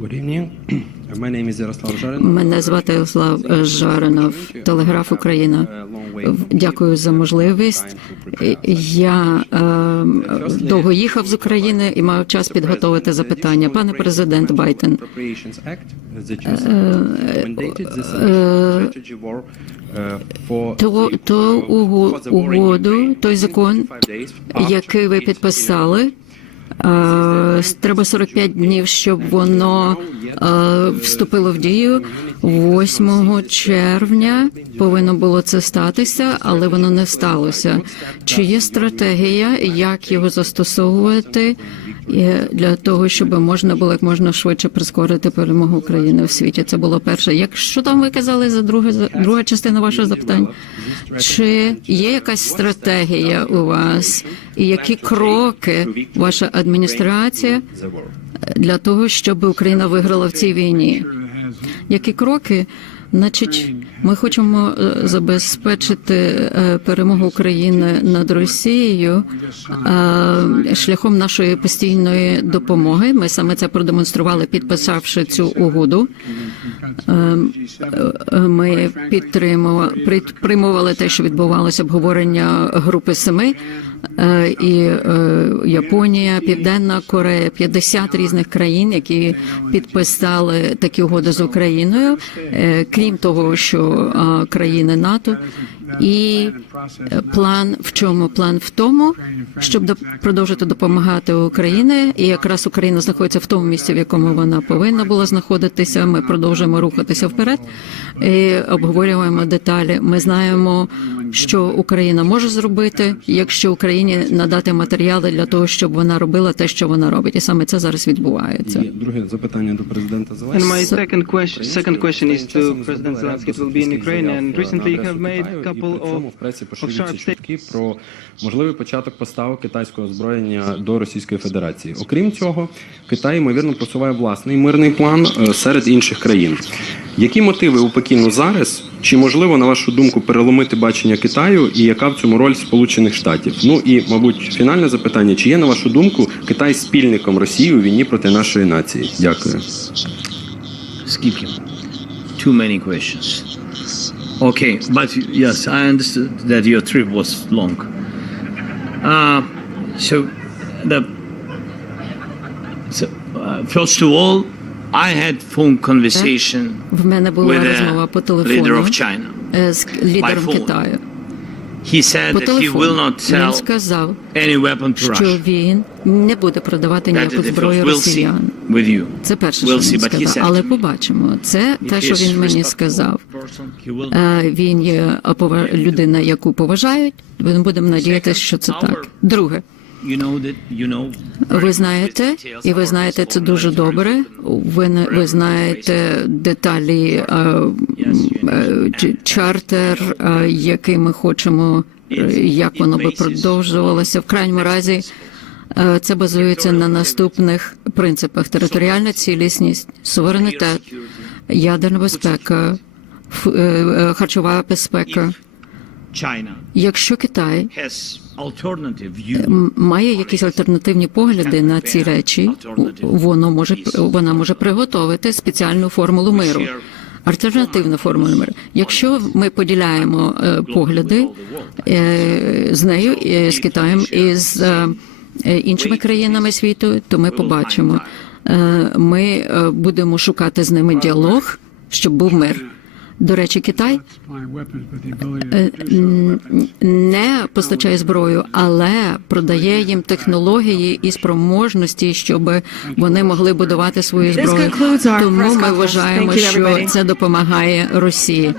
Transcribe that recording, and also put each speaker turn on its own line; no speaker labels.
Good evening. My name.
Мене звати Ярослав Жаринов, Телеграф Україна. Дякую за можливість. Я е, довго їхав з України і мав час підготовити запитання. Пане президент Байден, то, то уго- угоду, той закон, який ви підписали, е, треба 45 днів, щоб воно е, вступило в дію. 8 червня повинно було це статися, але воно не сталося. Чи є стратегія, як його застосовувати е, для того, щоб можна було як можна швидше прискорити перемогу України в світі? Це було перше. Як що там ви казали за друге друга частина вашого запитання? Чи є якась стратегія у вас, і які кроки ваша адміністрація для того, щоб Україна виграла в цій війні? Які кроки? Значить, ми хочемо е, забезпечити е, перемогу України над Росією е, шляхом нашої постійної допомоги. Ми саме це продемонстрували, підписавши цю угоду. Ми підтримували те, що відбувалося обговорення групи семи. І Японія, Південна Корея, 50 різних країн, які підписали такі угоди з Україною, крім того, що е, країни НАТО. І е, план в чому? План в тому, щоб продовжити допомагати Україні, і якраз Україна знаходиться в тому місці, в якому вона повинна була знаходитися. Ми продовжуємо рухатися вперед і обговорюємо деталі. Ми знаємо, що Україна може зробити, якщо Україні надати матеріали для того, щоб вона робила те, що вона робить, і саме це зараз відбувається.
І друге запитання до президента
And
Зеленського.
my second question, second question is to President Zelensky. Will be in Ukraine. And recently you have made a couple
І при цьому
of
в пресі поширюються чутки про можливий початок поставок китайського озброєння до Російської Федерації. Окрім цього, Китай ймовірно просуває власний мирний план е, серед інших країн. Які мотиви у Пекіну зараз? Чи можливо, на вашу думку, переломити бачення Китаю і яка в цьому роль Сполучених Штатів? Ну і, мабуть, фінальне запитання: чи є на вашу думку Китай спільником Росії у війні проти нашої нації? Дякую.
Skipping. Too many questions. Okay, but yes, I understood that your trip was long. Uh, so, the so, uh, first of all, I had phone conversation
В мене була
with
розмова по телефону е, з лідером. Китаю.
He said
По
that he will not
він сказав,
any weapon to
що він не буде продавати ніяку зброю росіян. Це перше,
We'll
що він
see,
сказав. Але побачимо. Це те, що він мені сказав. Е, Він є людина, яку поважають. Ми будемо надіятися, що це так. Друге, Ви знаєте, і ви знаєте це дуже добре. Ви ви знаєте деталі е, е, чартер, е, який ми хочемо, як воно би продовжувалося. В крайньому разі це базується на наступних принципах: територіальна цілісність, суверенітет, ядерна безпека, харчова безпека. Якщо Китай має якісь альтернативні погляди на ці речі, воно може вона може приготовити спеціальну формулу миру. Альтернативну формулу миру. Якщо ми поділяємо е, погляди е, з нею, е, з Китаєм і з е, іншими країнами світу, то ми побачимо. Е, Ми будемо шукати з ними діалог, щоб був мир. До речі, Китай е, не постачає зброю, але продає їм технології і спроможності, щоб вони могли будувати свою зброю. Тому ми вважаємо, що це допомагає Росії.